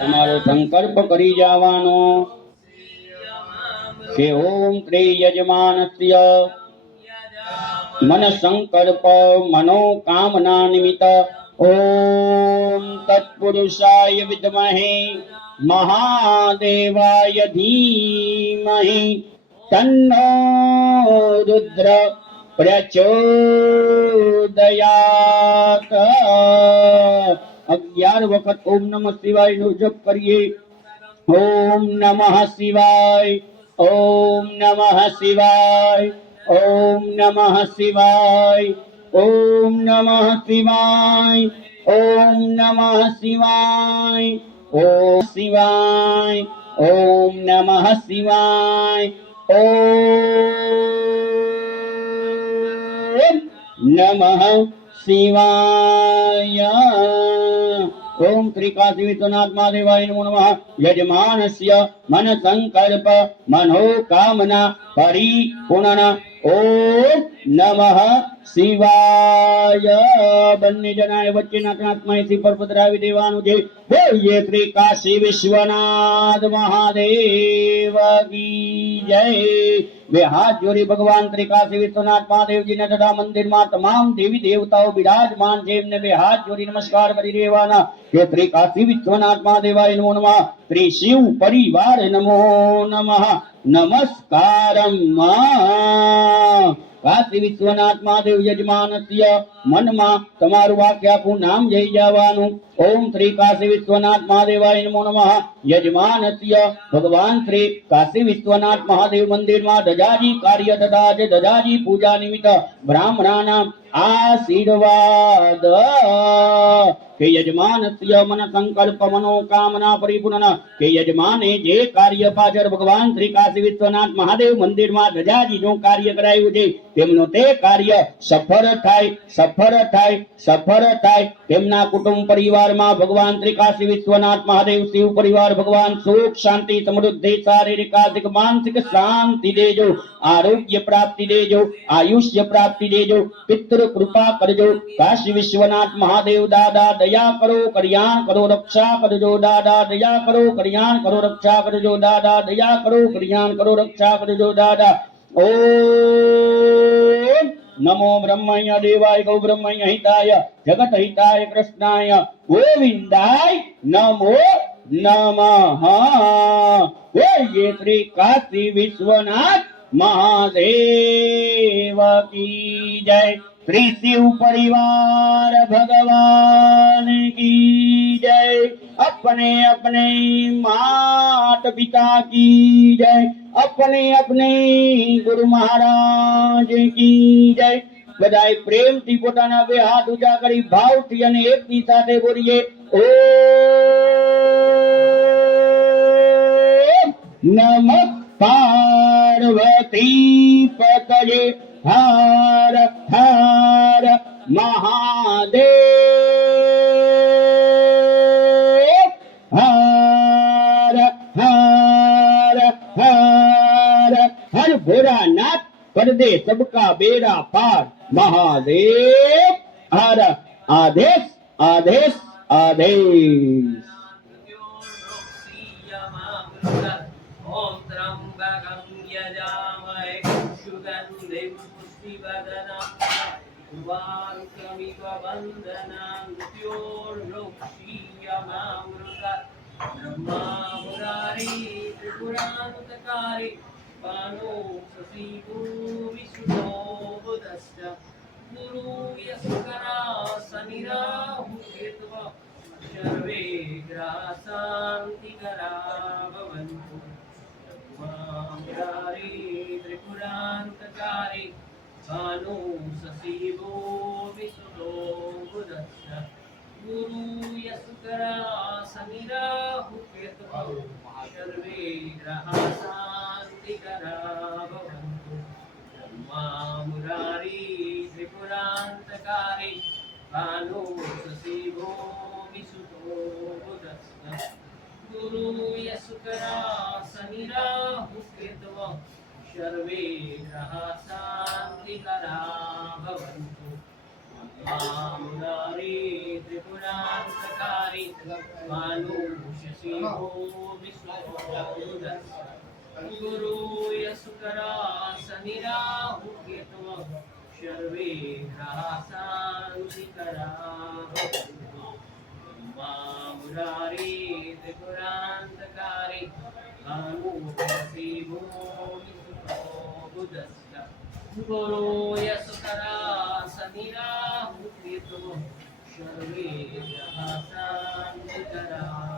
તમારો સંકલ્પ કરી જવાનો કે ઓમ ત્રી યજમાનસ્ય मन संकल्प मनोकामना निमित्त ओम तत्पुरुषाय विद्महे महादेवाय धीमहि तन्नो रुद्र प्रचोदयात् 11 वखत ओम नमः शिवाय નો જપ કરીએ ओम नमः शिवाय ओम नमः शिवाय ओम नमः शिवाय ओम नमः शिवाय ओम नमः शिवाय ओम शिवाय ओम नमः शिवाय ओम नमः शिवाय ओम त्रिकाशी विश्वनाथ महादेवाय नमो नमः यजमानस्य मन संकल्प मनोकामना परिपूर्ण ओम नमः शिवाय बन्ने जनाय वच्चेना आत्माएથી પર પધરાવી દેવાનું છે બોલીએ શ્રી કાશી વિશ્વનાથ મહાદેવ કી જય वे हाथ जोड़ी भगवान श्री काशी विश्वनाथ महादेव जी ने तथा मंदिर में तमाम देवी देवताओं विराजमान है एमने वे हाथ जोड़ी नमस्कार करी देवाना के श्री काशी विश्वनाथ महादेवाय नमो नमः श्री शिव परिवार नमो नमः नमस्कारम काशी विश्वनाथ महादेव यजमानस्य मन में तमारू वाक्य आखू नाम जई जवानु ओम श्री काशी विश्वनाथ महादेवाय नमो नमः यजमानस्य भगवान श्री काशी विश्वनाथ महादेव मंदिर में दजाजी कार्य तथा दजाजी पूजा निमित्त ब्राह्मणाना आशीर्वाद के यजमानस्य मन संकल्प मनोकामना परिपूर्ण के यजमाने जे कार्य पाछळ भगवान श्री काशी विश्वनाथ महादेव मंदिर में दजाजी नो कार्य करायु छे तेमनो ते कार्य सफल थाय तेमना कुटुंब परिवार में भगवान श्री काशी विश्वनाथ महादेव शिव परिवार भगवान सुख शांति समृद्धि शारीरिक आर्थिक मानसिक शांति देजो आरोग्य प्राप्ति देजो आयुष्य प्राप्ति देजो पितृ कृपा करजो काशी विश्वनाथ महादेव दादा दया करो कल्याण करो रक्षा करजो दादा दया करो कल्याण करो रक्षा करजो दादा दया करो कल्याण करो रक्षा करजो दादा ओम नमो ब्रह्मण्य देवाय गौ ब्रह्मण्य हिताय जगत हिताय कृष्णाय गोविंदाय नमो नमः बोलिए श्री काशी विश्वनाथ महादेव की जय श्री शिव परिवार भगवान की जय अपने अपने माता पिता की जय अपने अपने गुरु महाराज की जय बधाई प्रेम थी पोताना बे हाथ ऊंचा करी भाव थी अने एकनी साथे बोलीए ओम नमः पार्वती पतये हर हर महादेव हर हर हर हर भोलानाथ कर दे सबका बेड़ा पार महादेव हर आदेश आदेश आदेश ओम त्र्यंबकं यजामहे सुगन्धिं पुष्टिवर्धनं उर्वारुकमिव वन्दनं मृत्योर्मुक्षीयमामृतम् ब्रह्मा मुरारी त्रिपुरान्तकारी पानो शशिभू विष्णो बुधश्च गुरु यस्करा शनिराहु केतवः सर्वे ग्रहाः शान्तिकरा भवन्तु मुरारी त्रिपुरान्तकारी भानु शशिभो विष्णो बुधश्च गुरु यस्करा शनिराहु केतवः सर्वे ग्रहाः शान्तिकरा भवन्तु ब्रह्मा मुरारी त्रिपुरान्तकारी भानु शशिभो विष्णो बुधश्च गुरु यस्करा शनिराहु केतवः सर्वे ग्रहाः शान्तिकरा भवन्तु मुरारी त्रिपुरान्तकारी भानु शशिभो विष्णुर्बुधश्च गुरु यशुकरा शनिराहुकेतव सर्वे ग्रहाः शान्तिकराः मुरारी त्रिपुरान्तकारी भानुशिवो बुधश्च गुरु यशुकरा शनिराहुकेतव सर्वे ग्रहाः शान्तिकराः